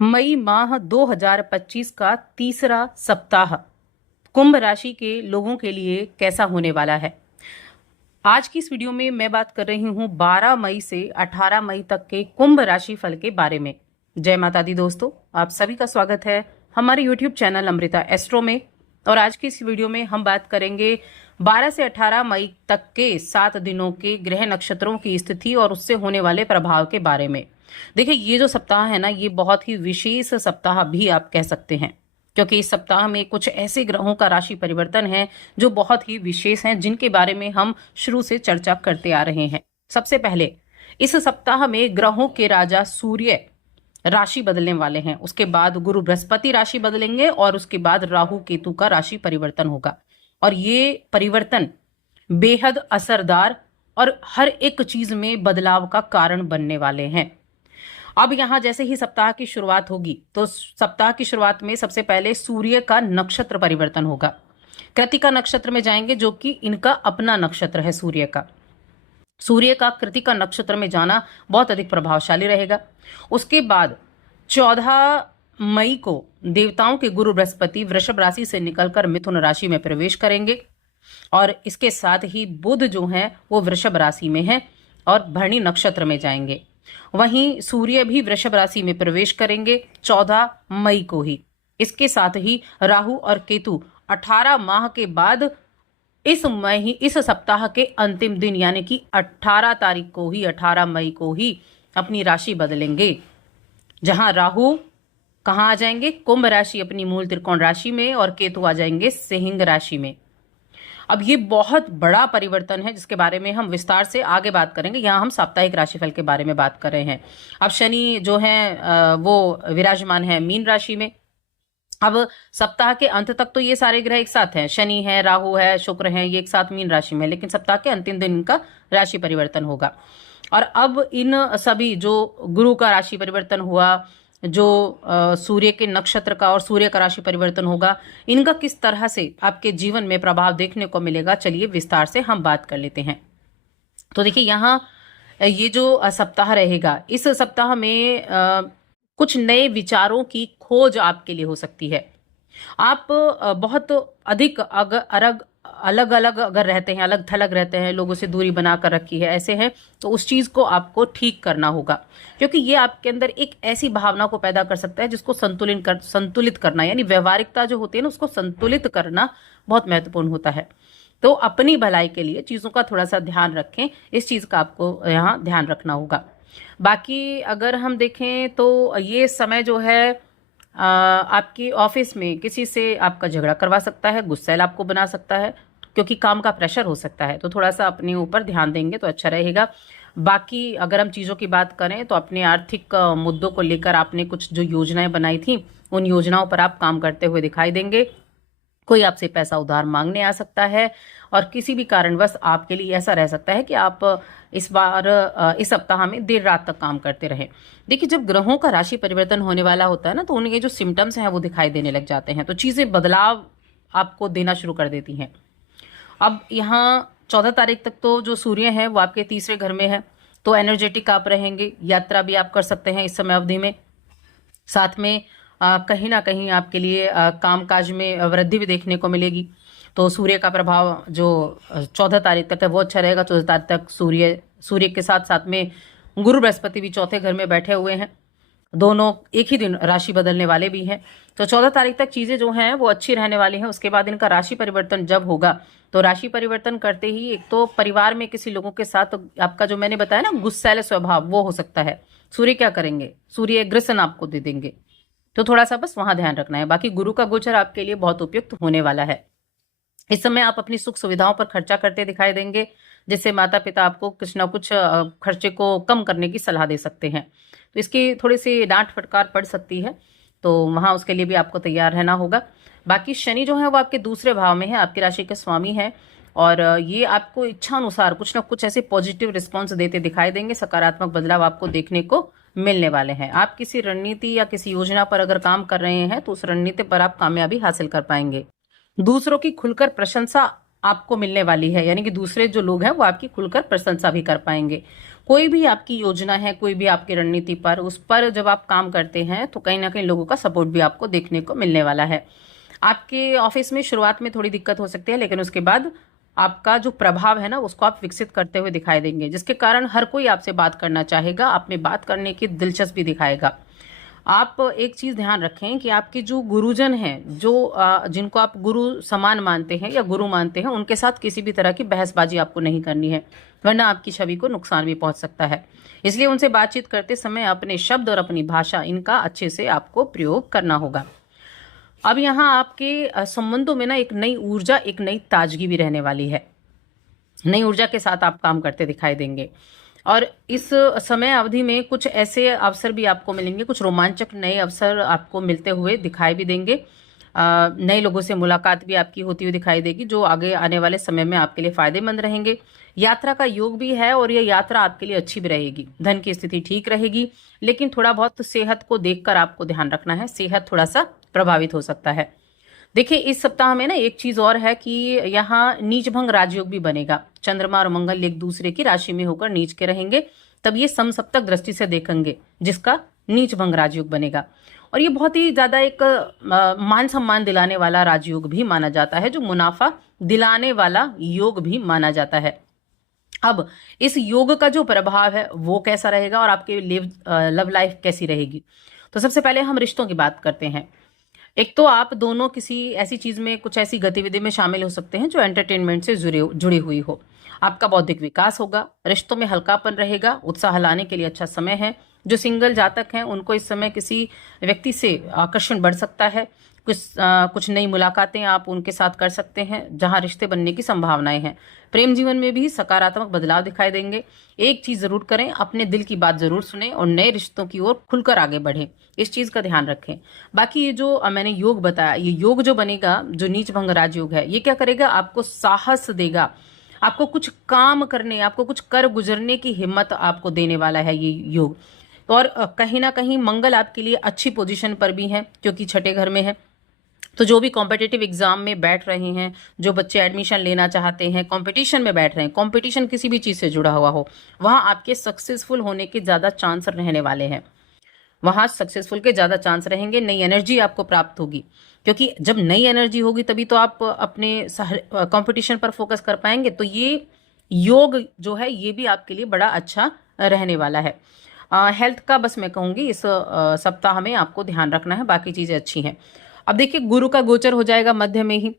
मई माह 2025 का तीसरा सप्ताह कुंभ राशि के लोगों के लिए कैसा होने वाला है। आज की इस वीडियो में मैं बात कर रही हूं 12 मई से 18 मई तक के कुंभ राशि फल के बारे में। जय माता दी दोस्तों, आप सभी का स्वागत है हमारे YouTube चैनल अमृता एस्ट्रो में। और आज की इस वीडियो में हम बात करेंगे 12 से 18 मई तक के 7 दिनों के ग्रह नक्षत्रों की स्थिति और उससे होने वाले प्रभाव के बारे में। देखिए, ये जो सप्ताह है ना, ये बहुत ही विशेष सप्ताह भी आप कह सकते हैं, क्योंकि इस सप्ताह में कुछ ऐसे ग्रहों का राशि परिवर्तन है जो बहुत ही विशेष हैं, जिनके बारे में हम शुरू से चर्चा करते आ रहे हैं। सबसे पहले इस सप्ताह में ग्रहों के राजा सूर्य राशि बदलने वाले हैं, उसके बाद गुरु बृहस्पति राशि बदलेंगे और उसके बाद राहु केतु का राशि परिवर्तन होगा। और ये परिवर्तन बेहद असरदार और हर एक चीज में बदलाव का कारण बनने वाले हैं। अब यहां जैसे ही सप्ताह की शुरुआत होगी तो सप्ताह की शुरुआत में सबसे पहले सूर्य का नक्षत्र परिवर्तन होगा। कृतिका नक्षत्र में जाएंगे, जो कि इनका अपना नक्षत्र है सूर्य का। सूर्य का कृतिका नक्षत्र में जाना बहुत अधिक प्रभावशाली रहेगा। उसके बाद 14 मई को देवताओं के गुरु बृहस्पति वृषभ राशि से निकलकर मिथुन राशि में प्रवेश करेंगे और इसके साथ ही बुध जो है वो वृषभ राशि में है और भरणी नक्षत्र में जाएंगे। वहीं सूर्य भी वृषभ राशि में प्रवेश करेंगे 14 मई को ही। इसके साथ ही राहु और केतु 18 माह के बाद इस सप्ताह के अंतिम दिन यानी कि 18 तारीख को ही, 18 मई को ही अपनी राशि बदलेंगे। जहां राहु कहाँ आ जाएंगे? कुंभ राशि, अपनी मूल त्रिकोण राशि में, और केतु आ जाएंगे सिंह राशि में। अब ये बहुत बड़ा परिवर्तन है जिसके बारे में हम विस्तार से आगे बात करेंगे। यहाँ हम साप्ताहिक राशिफल के बारे में बात कर रहे हैं। अब शनि जो है वो विराजमान है मीन राशि में। अब सप्ताह के अंत तक तो ये सारे ग्रह एक साथ हैं, शनि है, राहु है, शुक्र है, ये एक साथ मीन राशि में, लेकिन सप्ताह के अंतिम दिन इनका राशि परिवर्तन होगा। और अब इन सभी, जो गुरु का राशि परिवर्तन हुआ, जो सूर्य के नक्षत्र का और सूर्य का राशि परिवर्तन होगा, इनका किस तरह से आपके जीवन में प्रभाव देखने को मिलेगा, चलिए विस्तार से हम बात कर लेते हैं। तो देखिए, यहाँ ये जो सप्ताह रहेगा, इस सप्ताह में कुछ नए विचारों की खोज आपके लिए हो सकती है। आप बहुत अधिक अलग अलग अगर रहते हैं, अलग थलग रहते हैं, लोगों से दूरी बनाकर रखी है, ऐसे हैं, तो उस चीज को आपको ठीक करना होगा, क्योंकि ये आपके अंदर एक ऐसी भावना को पैदा कर सकता है जिसको संतुलित करना, यानी व्यवहारिकता जो होती है ना, उसको संतुलित करना बहुत महत्वपूर्ण होता है। तो अपनी भलाई के लिए चीजों का थोड़ा सा ध्यान रखें, इस चीज का आपको यहाँ ध्यान रखना होगा। बाकी अगर हम देखें तो ये समय जो है आपकी ऑफिस में किसी से आपका झगड़ा करवा सकता है, गुस्सैल आपको बना सकता है, क्योंकि काम का प्रेशर हो सकता है। तो थोड़ा सा अपने ऊपर ध्यान देंगे तो अच्छा रहेगा। बाकी अगर हम चीज़ों की बात करें तो अपने आर्थिक मुद्दों को लेकर आपने कुछ जो योजनाएं बनाई थी, उन योजनाओं पर आप काम करते हुए दिखाई देंगे। कोई आपसे पैसा उधार मांगने आ सकता है और किसी भी कारणवश आपके लिए ऐसा रह सकता है कि आप इस सप्ताह में देर रात तक काम करते रहे। देखिए, जब ग्रहों का राशि परिवर्तन होने वाला होता है ना, तो उनके जो सिम्टम्स हैं वो दिखाई देने लग जाते हैं, तो चीज़ें बदलाव आपको देना शुरू कर देती हैं। अब यहाँ 14 तारीख तक तो जो सूर्य है वो आपके तीसरे घर में है, तो एनर्जेटिक आप रहेंगे, यात्रा भी आप कर सकते हैं इस समय अवधि में। साथ में कहीं ना कहीं आपके लिए कामकाज में वृद्धि भी देखने को मिलेगी। तो सूर्य का प्रभाव जो 14 तारीख तक है वो अच्छा रहेगा। 14 तारीख तक सूर्य के साथ साथ में गुरु बृहस्पति भी चौथे घर में बैठे हुए हैं, दोनों एक ही दिन राशि बदलने वाले भी हैं। तो 14 तारीख तक चीजें जो हैं वो अच्छी रहने वाली हैं। उसके बाद इनका राशि परिवर्तन जब होगा, तो राशि परिवर्तन करते ही एक तो परिवार में किसी लोगों के साथ आपका जो मैंने बताया ना गुस्सैल स्वभाव, वो हो सकता है। सूर्य क्या करेंगे? सूर्य ग्रसन आपको दे देंगे, तो थोड़ा सा बस वहां ध्यान रखना है। बाकी गुरु का गोचर आपके लिए बहुत उपयुक्त होने वाला है। इस समय आप अपनी सुख सुविधाओं पर खर्चा करते दिखाई देंगे, जिससे माता पिता आपको कुछ ना कुछ खर्चे को कम करने की सलाह दे सकते हैं। तो इसकी थोड़ी सी डांट फटकार पड़ सकती है, तो वहां उसके लिए भी आपको तैयार रहना होगा। बाकी शनि जो है वो आपके दूसरे भाव में है, आपकी राशि के स्वामी है, और ये आपको इच्छा अनुसार कुछ ना कुछ ऐसे पॉजिटिव रिस्पॉन्स देते दिखाई देंगे। सकारात्मक बदलाव आपको देखने को मिलने वाले हैं। आप किसी रणनीति या किसी योजना पर अगर काम कर रहे हैं तो उस रणनीति पर आप कामयाबी हासिल कर पाएंगे। दूसरों की खुलकर प्रशंसा आपको मिलने वाली है, यानी कि दूसरे जो लोग हैं वो आपकी खुलकर प्रशंसा भी कर पाएंगे। कोई भी आपकी योजना है, कोई भी आपकी रणनीति पर, उस पर जब आप काम करते हैं तो कहीं ना कहीं लोगों का सपोर्ट भी आपको देखने को मिलने वाला है। आपके ऑफिस में शुरुआत में थोड़ी दिक्कत हो सकती है, लेकिन उसके बाद आपका जो प्रभाव है ना उसको आप विकसित करते हुए दिखाई देंगे, जिसके कारण हर कोई आपसे बात करना चाहेगा, आप में बात करने की दिलचस्पी दिखाएगा। आप एक चीज ध्यान रखें कि आपके जो गुरुजन हैं, जो जिनको आप गुरु समान मानते हैं या गुरु मानते हैं, उनके साथ किसी भी तरह की बहसबाजी आपको नहीं करनी है, वरना आपकी छवि को नुकसान भी पहुंच सकता है। इसलिए उनसे बातचीत करते समय अपने शब्द और अपनी भाषा, इनका अच्छे से आपको प्रयोग करना होगा। अब यहाँ आपके संबंधों में ना एक नई ऊर्जा, एक नई ताजगी भी रहने वाली है। नई ऊर्जा के साथ आप काम करते दिखाई देंगे और इस समय अवधि में कुछ ऐसे अवसर भी आपको मिलेंगे, कुछ रोमांचक नए अवसर आपको मिलते हुए दिखाई भी देंगे। नए लोगों से मुलाकात भी आपकी होती हुई दिखाई देगी, जो आगे आने वाले समय में आपके लिए फायदेमंद रहेंगे। यात्रा का योग भी है और यह यात्रा आपके लिए अच्छी भी रहेगी। धन की स्थिति ठीक रहेगी, लेकिन थोड़ा बहुत सेहत को देखकर आपको ध्यान रखना है, सेहत थोड़ा सा प्रभावित हो सकता है। देखिए इस सप्ताह में ना एक चीज और है कि यहाँ नीच भंग राजयोग भी बनेगा। चंद्रमा और मंगल एक दूसरे की राशि में होकर नीच के रहेंगे, तब ये समसप्तक दृष्टि से देखेंगे, जिसका नीच भंग राजयोग बनेगा। और ये बहुत ही ज्यादा एक मान सम्मान दिलाने वाला राजयोग भी माना जाता है, जो मुनाफा दिलाने वाला योग भी माना जाता है। अब इस योग का जो प्रभाव है वो कैसा रहेगा और आपके लव लाइफ कैसी रहेगी, तो सबसे पहले हम रिश्तों की बात करते हैं। एक तो आप दोनों किसी ऐसी चीज में, कुछ ऐसी गतिविधि में शामिल हो सकते हैं जो एंटरटेनमेंट से जुड़ी हुई हो। आपका बौद्धिक विकास होगा, रिश्तों में हल्कापन रहेगा, उत्साह लाने के लिए अच्छा समय है। जो सिंगल जातक हैं उनको इस समय किसी व्यक्ति से आकर्षण बढ़ सकता है। कुछ नई मुलाकातें आप उनके साथ कर सकते हैं, जहां रिश्ते बनने की संभावनाएं हैं। प्रेम जीवन में भी सकारात्मक बदलाव दिखाई देंगे। एक चीज जरूर करें, अपने दिल की बात जरूर सुने और नए रिश्तों की ओर खुलकर आगे बढ़ें, इस चीज का ध्यान रखें। बाकी ये जो मैंने योग बताया, ये योग जो बनेगा, जो नीच भंग राजयोग है, ये क्या करेगा, आपको साहस देगा, आपको कुछ काम करने, आपको कुछ कर गुजरने की हिम्मत आपको देने वाला है ये योग। और कहीं ना कहीं मंगल आपके लिए अच्छी पोजीशन पर भी है, क्योंकि छठे घर में है। तो जो भी कॉम्पिटिटिव एग्जाम में बैठ रहे हैं, जो बच्चे एडमिशन लेना चाहते हैं, कंपटीशन में बैठ रहे हैं, कंपटीशन किसी भी चीज से जुड़ा हुआ हो, वहां आपके सक्सेसफुल होने के ज्यादा चांस रहने वाले हैं। वहां सक्सेसफुल के ज्यादा चांस रहेंगे। नई एनर्जी आपको प्राप्त होगी, क्योंकि जब नई एनर्जी होगी तभी तो आप अपने कंपटीशन पर फोकस कर पाएंगे। तो ये योग जो है ये भी आपके लिए बड़ा अच्छा रहने वाला है। हेल्थ का बस मैं कहूंगी इस सप्ताह में आपको ध्यान रखना है, बाकी चीजें अच्छी हैं। अब देखिए गुरु का गोचर हो जाएगा मध्य में ही,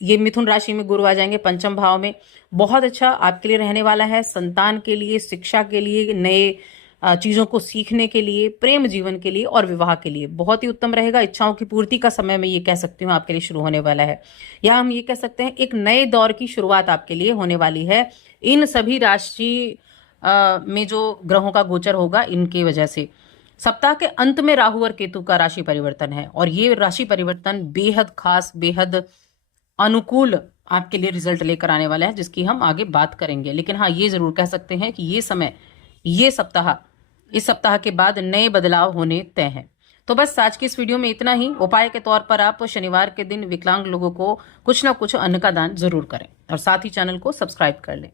ये मिथुन राशि में गुरु आ जाएंगे पंचम भाव में। बहुत अच्छा आपके लिए रहने वाला है, संतान के लिए, शिक्षा के लिए, नए चीजों को सीखने के लिए, प्रेम जीवन के लिए और विवाह के लिए बहुत ही उत्तम रहेगा। इच्छाओं की पूर्ति का समय मैं ये कह सकती हूँ आपके लिए शुरू होने वाला है, या हम ये कह सकते हैं एक नए दौर की शुरुआत आपके लिए होने वाली है। इन सभी राशि में जो ग्रहों का गोचर होगा, इनकी वजह से सप्ताह के अंत में राहु और केतु का राशि परिवर्तन है, और ये राशि परिवर्तन बेहद खास, बेहद अनुकूल आपके लिए रिजल्ट लेकर आने वाला है, जिसकी हम आगे बात करेंगे। लेकिन हाँ, ये जरूर कह सकते हैं कि ये समय, ये सप्ताह, इस सप्ताह के बाद नए बदलाव होने तय हैं। तो बस आज की इस वीडियो में इतना ही। उपाय के तौर पर आप शनिवार के दिन विकलांग लोगों को कुछ ना कुछ अन्न का दान जरूर करें और साथ ही चैनल को सब्सक्राइब कर लें।